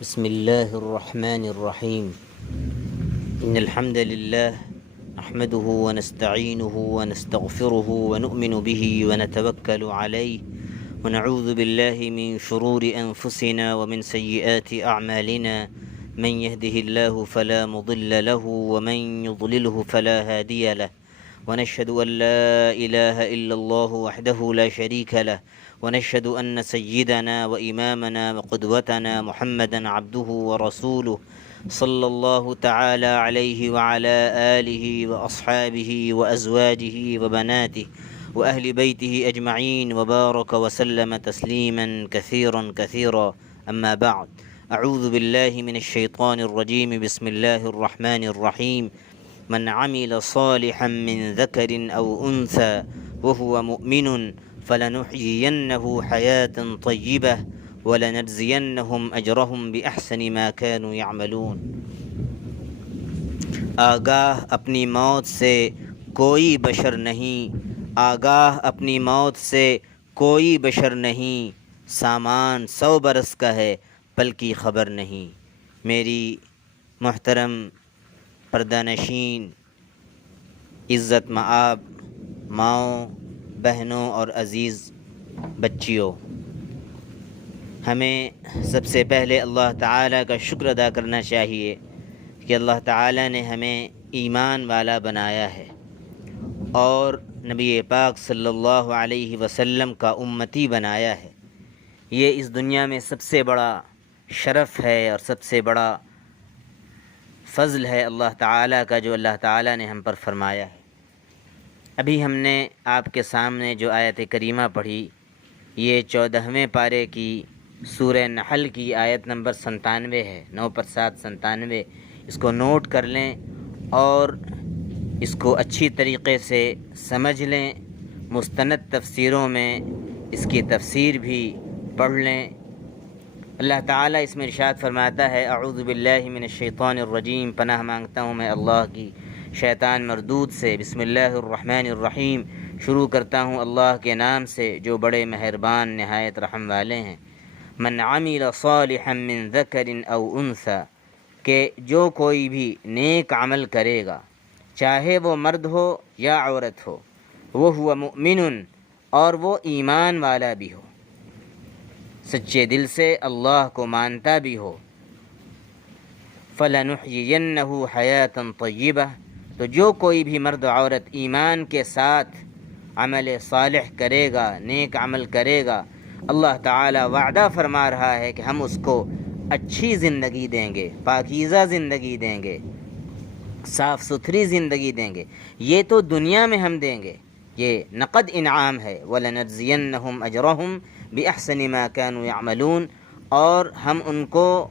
بسم الله الرحمن الرحيم. إن الحمد لله نحمده ونستعينه ونستغفره ونؤمن به ونتوكل عليه ونعوذ بالله من شرور أنفسنا ومن سيئات أعمالنا. من يهده الله فلا مضل له ومن يضلله فلا هادي له، ونشهد أن لا إله إلا الله وحده لا شريك له، ونشهد أن سيدنا وإمامنا وقدوتنا محمدا عبده ورسوله صلى الله تعالى عليه وعلى آله وأصحابه وأزواجه وبناته وأهل بيته أجمعين وبارك وسلم تسليما كثيرا كثيرا. أما بعد، أعوذ بالله من الشيطان الرجيم. بسم الله الرحمن الرحيم. من عمل صالحا من ذكر أو أنثى وهو مؤمن فلنحيينه حياة طيبة ولنجزينهم أجرهم بأحسن ما كانوا يعملون. آگاہ اپنی موت سے کوئی بشر نہیں، آگاہ اپنی موت سے کوئی بشر نہیں، سامان 100 برس کا ہے پل کی خبر نہیں۔ میری محترم پردہ نشین، عزت مآب ماؤں، بہنوں اور عزیز بچیوں، ہمیں سب سے پہلے اللہ تعالیٰ کا شکر ادا کرنا چاہیے کہ اللہ تعالیٰ نے ہمیں ایمان والا بنایا ہے اور نبی پاک صلی اللہ علیہ وسلم کا امتی بنایا ہے۔ یہ اس دنیا میں سب سے بڑا شرف ہے اور سب سے بڑا فضل ہے اللہ تعالیٰ کا، جو اللہ تعالیٰ نے ہم پر فرمایا ہے۔ ابھی ہم نے آپ کے سامنے جو آیت کریمہ پڑھی، یہ 14ویں پارے کی سورہ نحل کی آیت نمبر 97 ہے، 9 پر 7 97۔ اس کو نوٹ کر لیں اور اس کو اچھی طریقے سے سمجھ لیں، مستند تفسیروں میں اس کی تفسیر بھی پڑھ لیں۔ اللہ تعالیٰ اس میں ارشاد فرماتا ہے، اعوذ باللہ من الشیطان الرجیم، پناہ مانگتا ہوں میں اللہ کی شیطان مردود سے۔ بسم اللہ الرحمن الرحیم، شروع کرتا ہوں اللہ کے نام سے جو بڑے مہربان نہایت رحم والے ہیں۔ من عمل صالحا من ذکر او انثی، کہ جو کوئی بھی نیک عمل کرے گا، چاہے وہ مرد ہو یا عورت ہو، وہو مؤمن، اور وہ ایمان والا بھی ہو، سچے دل سے اللہ کو مانتا بھی ہو، فَلَنُحْيِيَنَّهُ حَيَاةً طَيِّبَةً، تو جو کوئی بھی مرد و عورت ایمان کے ساتھ عمل صالح کرے گا، نیک عمل کرے گا، اللہ تعالیٰ وعدہ فرما رہا ہے کہ ہم اس کو اچھی زندگی دیں گے، پاکیزہ زندگی دیں گے، صاف ستھری زندگی دیں گے۔ یہ تو دنیا میں ہم دیں گے، یہ نقد انعام ہے۔ وَلَنَجْزِيَنَّهُمْ أَجْرَهُمْ بِأَحْسَنِ مَا كَانُوا يَعْمَلُونَ، اور ہم ان کو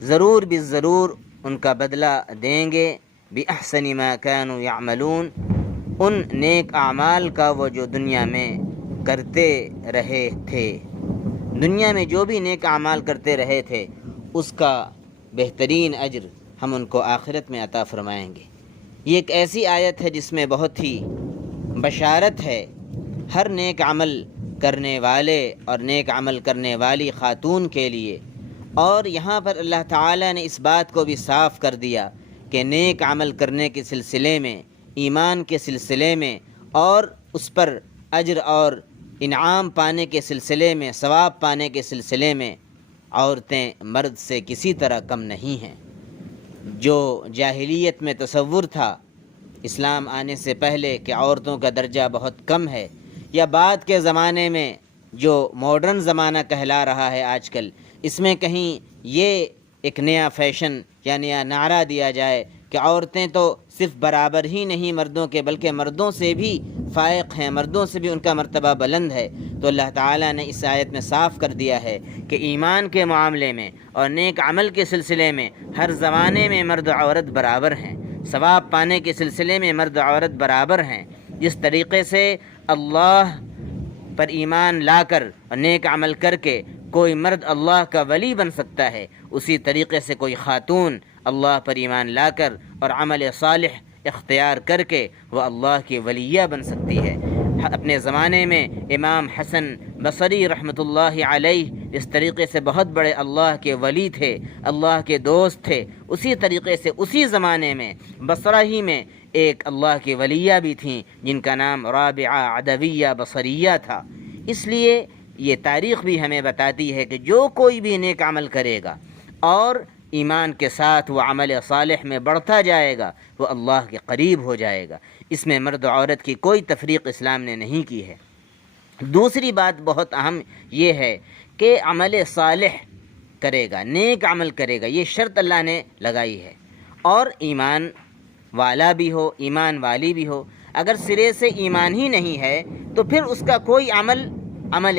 ضرور بالضرور ان کا بدلہ دیں گے، بِأَحْسَنِ مَا كَانُوا يَعْمَلُونَ، ان نیک اعمال کا وہ جو دنیا میں کرتے رہے تھے، دنیا میں جو بھی نیک اعمال کرتے رہے تھے اس کا بہترین اجر ہم ان کو آخرت میں عطا فرمائیں گے۔ یہ ایک ایسی آیت ہے جس میں بہت ہی بشارت ہے ہر نیک عمل کرنے والے اور نیک عمل کرنے والی خاتون کے لیے۔ اور یہاں پر اللہ تعالیٰ نے اس بات کو بھی صاف کر دیا کہ نیک عمل کرنے کے سلسلے میں، ایمان کے سلسلے میں اور اس پر اجر اور انعام پانے کے سلسلے میں، ثواب پانے کے سلسلے میں عورتیں مرد سے کسی طرح کم نہیں ہیں۔ جو جاہلیت میں تصور تھا اسلام آنے سے پہلے کہ عورتوں کا درجہ بہت کم ہے، یا بعد کے زمانے میں جو ماڈرن زمانہ کہلا رہا ہے آج کل، اس میں کہیں یہ ایک نیا فیشن یا نیا نعرہ دیا جائے کہ عورتیں تو صرف برابر ہی نہیں مردوں کے، بلکہ مردوں سے بھی فائق ہیں، مردوں سے بھی ان کا مرتبہ بلند ہے، تو اللہ تعالیٰ نے اس آیت میں صاف کر دیا ہے کہ ایمان کے معاملے میں اور نیک عمل کے سلسلے میں ہر زمانے میں مرد و عورت برابر ہیں، ثواب پانے کے سلسلے میں مرد و عورت برابر ہیں۔ جس طریقے سے اللہ پر ایمان لا کر اور نیک عمل کر کے کوئی مرد اللہ کا ولی بن سکتا ہے، اسی طریقے سے کوئی خاتون اللہ پر ایمان لا کر اور عمل صالح اختیار کر کے وہ اللہ کی ولیہ بن سکتی ہے۔ اپنے زمانے میں امام حسن بصری رحمۃ اللہ علیہ اس طریقے سے بہت بڑے اللہ کے ولی تھے، اللہ کے دوست تھے۔ اسی طریقے سے اسی زمانے میں بصرہ ہی میں ایک اللہ کی ولیہ بھی تھیں جن کا نام رابعہ عدویہ بصریہ تھا۔ اس لیے یہ تاریخ بھی ہمیں بتاتی ہے کہ جو کوئی بھی نیک عمل کرے گا اور ایمان کے ساتھ وہ عمل صالح میں بڑھتا جائے گا، وہ اللہ کے قریب ہو جائے گا۔ اس میں مرد و عورت کی کوئی تفریق اسلام نے نہیں کی ہے۔ دوسری بات بہت اہم یہ ہے کہ عمل صالح کرے گا، نیک عمل کرے گا، یہ شرط اللہ نے لگائی ہے، اور ایمان والا بھی ہو، ایمان والی بھی ہو۔ اگر سرے سے ایمان ہی نہیں ہے تو پھر اس کا کوئی عمل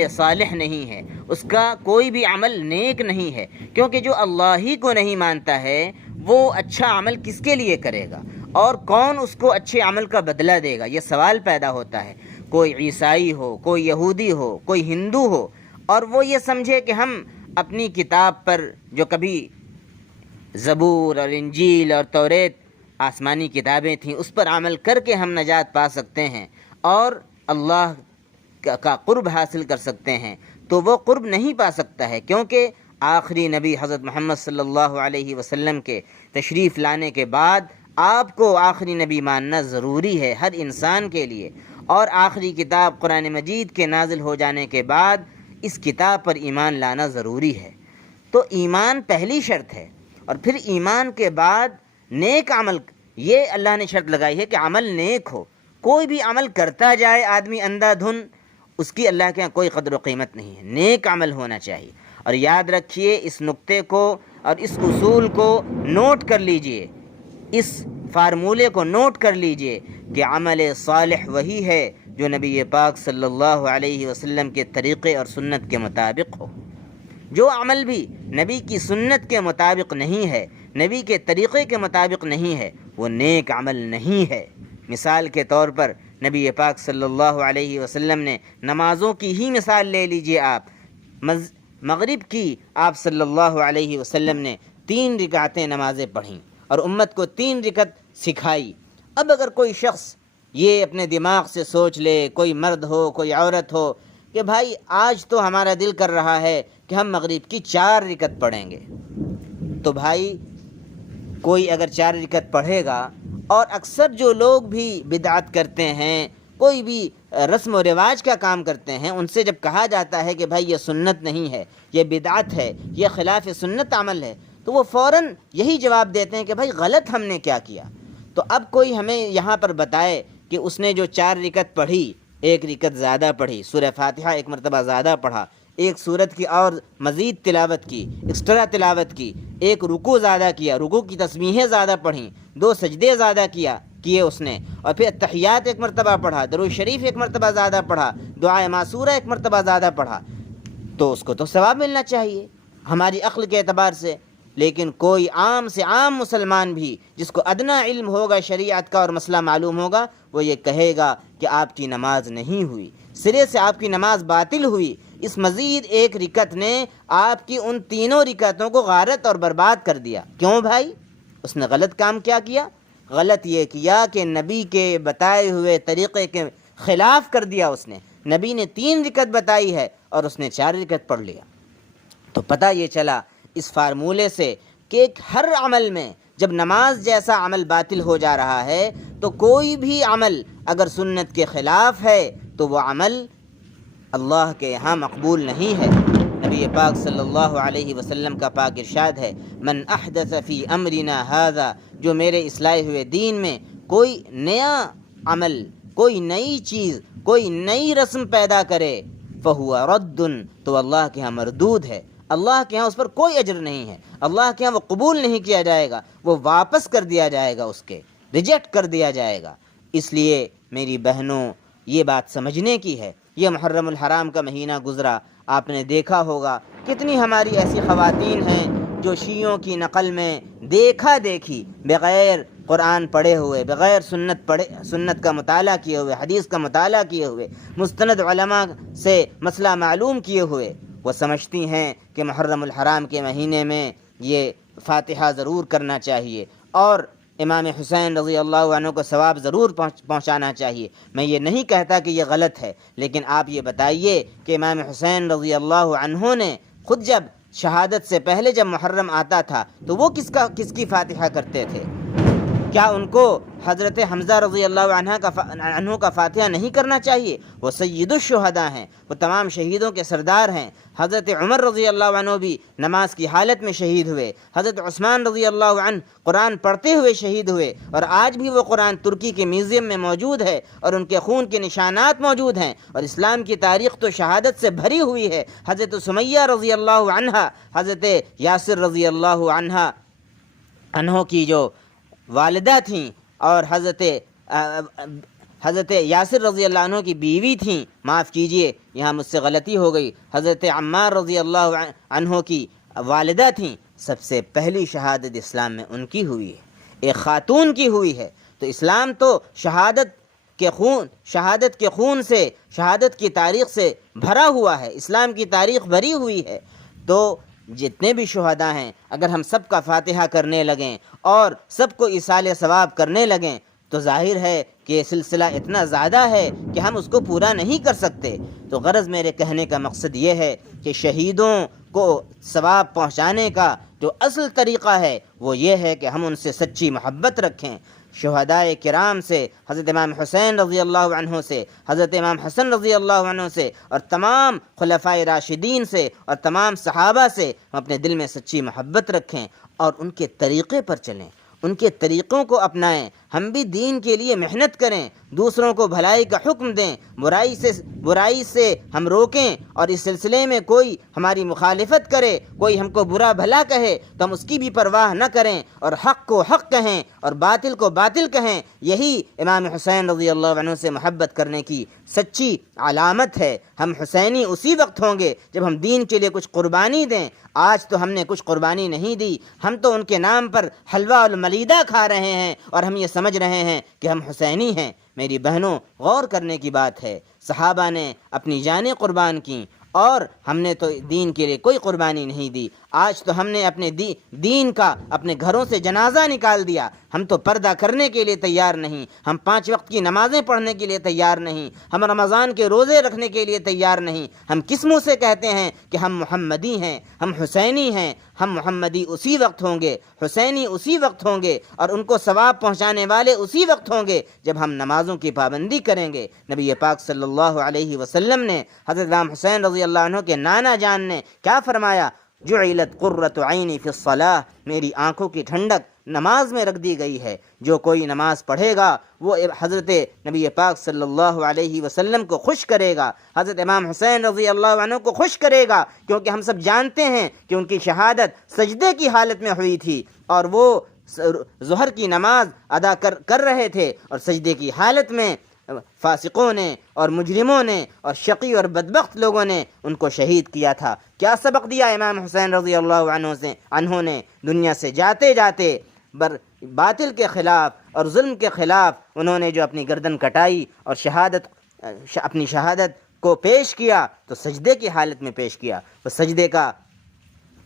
صالح نہیں ہے، اس کا کوئی بھی عمل نیک نہیں ہے، کیونکہ جو اللہ ہی کو نہیں مانتا ہے وہ اچھا عمل کس کے لیے کرے گا، اور کون اس کو اچھے عمل کا بدلہ دے گا؟ یہ سوال پیدا ہوتا ہے۔ کوئی عیسائی ہو، کوئی یہودی ہو، کوئی ہندو ہو، اور وہ یہ سمجھے کہ ہم اپنی کتاب پر جو کبھی زبور اور انجیل اور توریت آسمانی کتابیں تھیں اس پر عمل کر کے ہم نجات پا سکتے ہیں اور اللہ کا قرب حاصل کر سکتے ہیں، تو وہ قرب نہیں پا سکتا ہے، کیونکہ آخری نبی حضرت محمد صلی اللہ علیہ وسلم کے تشریف لانے کے بعد آپ کو آخری نبی ماننا ضروری ہے ہر انسان کے لیے، اور آخری کتاب قرآن مجید کے نازل ہو جانے کے بعد اس کتاب پر ایمان لانا ضروری ہے۔ تو ایمان پہلی شرط ہے، اور پھر ایمان کے بعد نیک عمل، یہ اللہ نے شرط لگائی ہے کہ عمل نیک ہو۔ کوئی بھی عمل کرتا جائے آدمی اندھا دھن، اس کی اللہ کے یہاں کوئی قدر و قیمت نہیں ہے، نیک عمل ہونا چاہیے۔ اور یاد رکھیے اس نقطے کو اور اس اصول کو نوٹ کر لیجئے، اس فارمولے کو نوٹ کر لیجئے کہ عمل صالح وہی ہے جو نبی پاک صلی اللہ علیہ وسلم کے طریقے اور سنت کے مطابق ہو۔ جو عمل بھی نبی کی سنت کے مطابق نہیں ہے، نبی کے طریقے کے مطابق نہیں ہے، وہ نیک عمل نہیں ہے۔ مثال کے طور پر نبی پاک صلی اللہ علیہ وسلم نے نمازوں کی ہی مثال لے لیجئے آپ۔ مغرب کی آپ صلی اللہ علیہ وسلم نے 3 رکعتیں نمازیں پڑھیں اور امت کو 3 رکعت سکھائی۔ اب اگر کوئی شخص یہ اپنے دماغ سے سوچ لے، کوئی مرد ہو کوئی عورت ہو، کہ بھائی آج تو ہمارا دل کر رہا ہے کہ ہم مغرب کی 4 رکعت پڑھیں گے، تو بھائی کوئی اگر 4 رکعت پڑھے گا، اور اکثر جو لوگ بھی بدعت کرتے ہیں، کوئی بھی رسم و رواج کا کام کرتے ہیں، ان سے جب کہا جاتا ہے کہ بھائی یہ سنت نہیں ہے، یہ بدعت ہے، یہ خلاف سنت عمل ہے، تو وہ فوراً یہی جواب دیتے ہیں کہ بھائی غلط ہم نے کیا کیا۔ تو اب کوئی ہمیں یہاں پر بتائے کہ اس نے جو 4 رکعت پڑھی، 1 رکعت زیادہ پڑھی، سورہ فاتحہ 1 مرتبہ زیادہ پڑھا، 1 سورت کی اور مزید تلاوت کی، ایکسٹرا تلاوت کی، 1 رکوع زیادہ کیا، رکوع کی تسبیحیں زیادہ پڑھیں، 2 سجدے زیادہ کیے اس نے، اور پھر تحیات 1 مرتبہ پڑھا، درود شریف 1 مرتبہ زیادہ پڑھا، دعائے معصورہ 1 مرتبہ زیادہ پڑھا، تو اس کو تو ثواب ملنا چاہیے ہماری عقل کے اعتبار سے۔ لیکن کوئی عام سے عام مسلمان بھی جس کو ادنا علم ہوگا شریعت کا اور مسئلہ معلوم ہوگا، وہ یہ کہے گا کہ آپ کی نماز نہیں ہوئی، سرے سے آپ کی نماز باطل ہوئی، اس مزید 1 رکعت نے آپ کی ان 3 رکعتوں کو غارت اور برباد کر دیا۔ کیوں بھائی؟ اس نے غلط کام کیا کیا؟ غلط یہ کیا کہ نبی کے بتائے ہوئے طریقے کے خلاف کر دیا اس نے۔ نبی نے 3 رکعت بتائی ہے اور اس نے 4 رکعت پڑھ لیا۔ تو پتہ یہ چلا اس فارمولے سے کہ ہر عمل میں جب نماز جیسا عمل باطل ہو جا رہا ہے تو کوئی بھی عمل اگر سنت کے خلاف ہے تو وہ عمل اللہ کے یہاں مقبول نہیں ہے۔ نبی پاک صلی اللہ علیہ وسلم کا پاک ارشاد ہے، من احدث فی امرنا ھذا، جو میرے اصلاح ہوئے دین میں کوئی نیا عمل، کوئی نئی چیز، کوئی نئی رسم پیدا کرے فہو رد، تو اللہ کے ہاں مردود ہے، اللہ کے ہاں اس پر کوئی اجر نہیں ہے، اللہ کے ہاں وہ قبول نہیں کیا جائے گا، وہ واپس کر دیا جائے گا، اس کے ریجیکٹ کر دیا جائے گا۔ اس لیے میری بہنوں یہ بات سمجھنے کی ہے۔ یہ محرم الحرام کا مہینہ گزرا، آپ نے دیکھا ہوگا کتنی ہماری ایسی خواتین ہیں جو شیعوں کی نقل میں دیکھا دیکھی بغیر قرآن پڑھے ہوئے، بغیر سنت کا مطالعہ کیے ہوئے، حدیث کا مطالعہ کیے ہوئے، مستند علماء سے مسئلہ معلوم کیے ہوئے، وہ سمجھتی ہیں کہ محرم الحرام کے مہینے میں یہ فاتحہ ضرور کرنا چاہیے، اور امام حسین رضی اللہ عنہ کو ثواب ضرور پہنچانا چاہیے، میں یہ نہیں کہتا کہ یہ غلط ہے، لیکن آپ یہ بتائیے کہ امام حسین رضی اللہ عنہ نے خود جب شہادت سے پہلے جب محرم آتا تھا تو وہ کس کی فاتحہ کرتے تھے؟ کیا ان کو حضرت حمزہ رضی اللہ عنہ کا فاتحہ نہیں کرنا چاہیے؟ وہ سید الشہداء ہیں، وہ تمام شہیدوں کے سردار ہیں۔ حضرت عمر رضی اللہ عنہ بھی نماز کی حالت میں شہید ہوئے، حضرت عثمان رضی اللہ عنہ قرآن پڑھتے ہوئے شہید ہوئے، اور آج بھی وہ قرآن ترکی کے میوزیم میں موجود ہے اور ان کے خون کے نشانات موجود ہیں، اور اسلام کی تاریخ تو شہادت سے بھری ہوئی ہے۔ حضرت سمیہ رضی اللہ عنہ، حضرت یاسر رضی اللہ عنہ کی جو والدہ تھیں اور حضرت یاسر رضی اللہ عنہ کی بیوی تھیں، معاف کیجئے یہاں مجھ سے غلطی ہو گئی، حضرت عمار رضی اللہ عنہ کی والدہ تھیں، سب سے پہلی شہادت اسلام میں ان کی ہوئی ہے، ایک خاتون کی ہوئی ہے۔ تو اسلام تو شہادت کے خون سے، شہادت کی تاریخ سے بھرا ہوا ہے، اسلام کی تاریخ بھری ہوئی ہے۔ تو جتنے بھی شہداء ہیں اگر ہم سب کا فاتحہ کرنے لگیں اور سب کو ایصال ثواب کرنے لگیں تو ظاہر ہے کہ یہ سلسلہ اتنا زیادہ ہے کہ ہم اس کو پورا نہیں کر سکتے۔ تو غرض میرے کہنے کا مقصد یہ ہے کہ شہیدوں کو ثواب پہنچانے کا جو اصل طریقہ ہے وہ یہ ہے کہ ہم ان سے سچی محبت رکھیں۔ شہداء کرام سے، حضرت امام حسین رضی اللہ عنہ سے، حضرت امام حسن رضی اللہ عنہ سے، اور تمام خلفائے راشدین سے اور تمام صحابہ سے ہم اپنے دل میں سچی محبت رکھیں اور ان کے طریقے پر چلیں، ان کے طریقوں کو اپنائیں۔ ہم بھی دین کے لیے محنت کریں، دوسروں کو بھلائی کا حکم دیں، برائی سے ہم روکیں، اور اس سلسلے میں کوئی ہماری مخالفت کرے، کوئی ہم کو برا بھلا کہے تو ہم اس کی بھی پرواہ نہ کریں، اور حق کو حق کہیں اور باطل کو باطل کہیں۔ یہی امام حسین رضی اللہ عنہ سے محبت کرنے کی سچی علامت ہے۔ ہم حسینی اسی وقت ہوں گے جب ہم دین کے لیے کچھ قربانی دیں۔ آج تو ہم نے کچھ قربانی نہیں دی، ہم تو ان کے نام پر حلوہ الملیدہ کھا رہے ہیں اور ہم یہ سمجھ رہے ہیں کہ ہم حسینی ہیں۔ میری بہنوں، غور کرنے کی بات ہے، صحابہ نے اپنی جانیں قربان کیں اور ہم نے تو دین کے لیے کوئی قربانی نہیں دی۔ آج تو ہم نے اپنے دین کا اپنے گھروں سے جنازہ نکال دیا۔ ہم تو پردہ کرنے کے لیے تیار نہیں، ہم 5 وقت کی نمازیں پڑھنے کے لیے تیار نہیں، ہم رمضان کے روزے رکھنے کے لیے تیار نہیں۔ ہم کس منہ سے کہتے ہیں کہ ہم محمدی ہیں، ہم حسینی ہیں؟ ہم محمدی اسی وقت ہوں گے، حسینی اسی وقت ہوں گے، اور ان کو ثواب پہنچانے والے اسی وقت ہوں گے جب ہم نمازوں کی پابندی کریں گے۔ نبی پاک صلی اللہ علیہ وسلم نے، حضرت امام حسین رضی اللہ عنہ کے نانا جان نے کیا فرمایا؟ جعلت قرۃ عینی فی الصلاۃ، میری آنکھوں کی ٹھنڈک نماز میں رکھ دی گئی ہے۔ جو کوئی نماز پڑھے گا وہ حضرت نبی پاک صلی اللہ علیہ وسلم کو خوش کرے گا، حضرت امام حسین رضی اللہ عنہ کو خوش کرے گا، کیونکہ ہم سب جانتے ہیں کہ ان کی شہادت سجدے کی حالت میں ہوئی تھی، اور وہ ظہر کی نماز ادا کر رہے تھے، اور سجدے کی حالت میں فاسقوں نے اور مجرموں نے اور شقی اور بدبخت لوگوں نے ان کو شہید کیا تھا۔ کیا سبق دیا امام حسین رضی اللہ عنہ نے؟ دنیا سے جاتے جاتے باطل کے خلاف اور ظلم کے خلاف انہوں نے جو اپنی گردن کٹائی اور اپنی شہادت کو پیش کیا تو سجدے کی حالت میں پیش کیا۔ وہ سجدے کا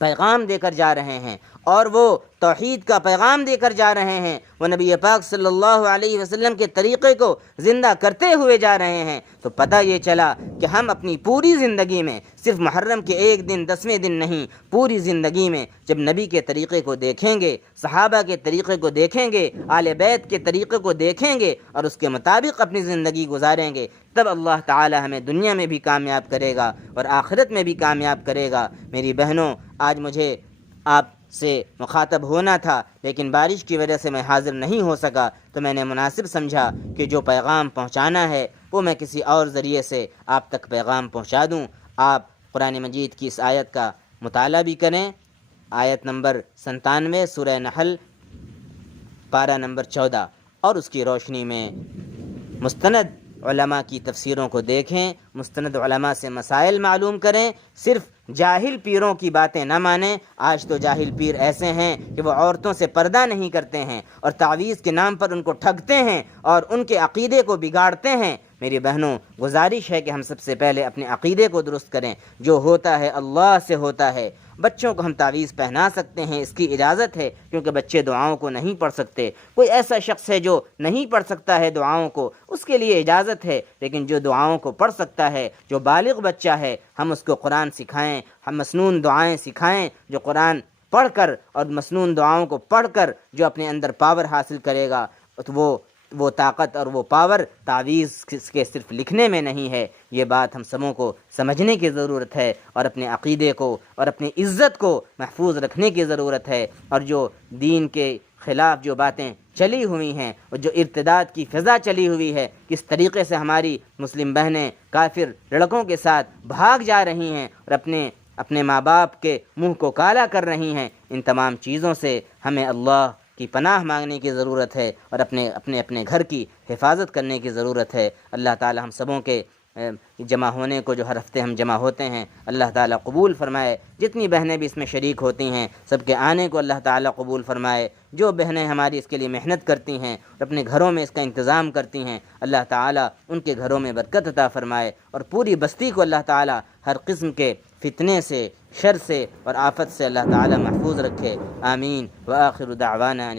پیغام دے کر جا رہے ہیں اور وہ توحید کا پیغام دے کر جا رہے ہیں، وہ نبی پاک صلی اللہ علیہ وسلم کے طریقے کو زندہ کرتے ہوئے جا رہے ہیں۔ تو پتہ یہ چلا کہ ہم اپنی پوری زندگی میں صرف محرم کے ایک دن 10ویں دن نہیں، پوری زندگی میں جب نبی کے طریقے کو دیکھیں گے، صحابہ کے طریقے کو دیکھیں گے، آل بیت کے طریقے کو دیکھیں گے اور اس کے مطابق اپنی زندگی گزاریں گے، تب اللہ تعالی ہمیں دنیا میں بھی کامیاب کرے گا اور آخرت میں بھی کامیاب کرے گا۔ میری بہنوں، آج مجھے آپ سے مخاطب ہونا تھا لیکن بارش کی وجہ سے میں حاضر نہیں ہو سکا، تو میں نے مناسب سمجھا کہ جو پیغام پہنچانا ہے وہ میں کسی اور ذریعے سے آپ تک پیغام پہنچا دوں۔ آپ قرآن مجید کی اس آیت کا مطالعہ بھی کریں، آیت نمبر 97 سورہ نحل پارہ نمبر 14، اور اس کی روشنی میں مستند علماء کی تفسیروں کو دیکھیں، مستند علماء سے مسائل معلوم کریں، صرف جاہل پیروں کی باتیں نہ مانیں۔ آج تو جاہل پیر ایسے ہیں کہ وہ عورتوں سے پردہ نہیں کرتے ہیں اور تعویذ کے نام پر ان کو ٹھگتے ہیں اور ان کے عقیدے کو بگاڑتے ہیں۔ میری بہنوں، گزارش ہے کہ ہم سب سے پہلے اپنے عقیدے کو درست کریں۔ جو ہوتا ہے اللہ سے ہوتا ہے، بچوں کو ہم تعویذ پہنا سکتے ہیں، اس کی اجازت ہے، کیونکہ بچے دعاؤں کو نہیں پڑھ سکتے۔ کوئی ایسا شخص ہے جو نہیں پڑھ سکتا ہے دعاؤں کو، اس کے لیے اجازت ہے، لیکن جو دعاؤں کو پڑھ سکتا ہے، جو بالغ بچہ ہے، ہم اس کو قرآن سکھائیں، ہم مسنون دعائیں سکھائیں، جو قرآن پڑھ کر اور مسنون دعاؤں کو پڑھ کر جو اپنے اندر پاور حاصل کرے گا، تو وہ طاقت اور وہ پاور تعویذ کے صرف لکھنے میں نہیں ہے۔ یہ بات ہم سبوں کو سمجھنے کی ضرورت ہے، اور اپنے عقیدے کو اور اپنی عزت کو محفوظ رکھنے کی ضرورت ہے، اور جو دین کے خلاف جو باتیں چلی ہوئی ہیں اور جو ارتداد کی فضا چلی ہوئی ہے، کس طریقے سے ہماری مسلم بہنیں کافر لڑکوں کے ساتھ بھاگ جا رہی ہیں اور اپنے ماں باپ کے منہ کو کالا کر رہی ہیں، ان تمام چیزوں سے ہمیں اللہ کی پناہ مانگنے کی ضرورت ہے، اور اپنے گھر کی حفاظت کرنے کی ضرورت ہے۔ اللہ تعالی ہم سبوں کے جمع ہونے کو، جو ہر ہفتے ہم جمع ہوتے ہیں، اللہ تعالیٰ قبول فرمائے۔ جتنی بہنیں بھی اس میں شریک ہوتی ہیں، سب کے آنے کو اللہ تعالیٰ قبول فرمائے۔ جو بہنیں ہماری اس کے لیے محنت کرتی ہیں اور اپنے گھروں میں اس کا انتظام کرتی ہیں، اللہ تعالیٰ ان کے گھروں میں برکت عطا فرمائے، اور پوری بستی کو اللہ تعالیٰ ہر قسم کے فتنے سے، شر سے اور آفت سے اللہ تعالیٰ محفوظ رکھے۔ آمین۔ وآخر دعوانا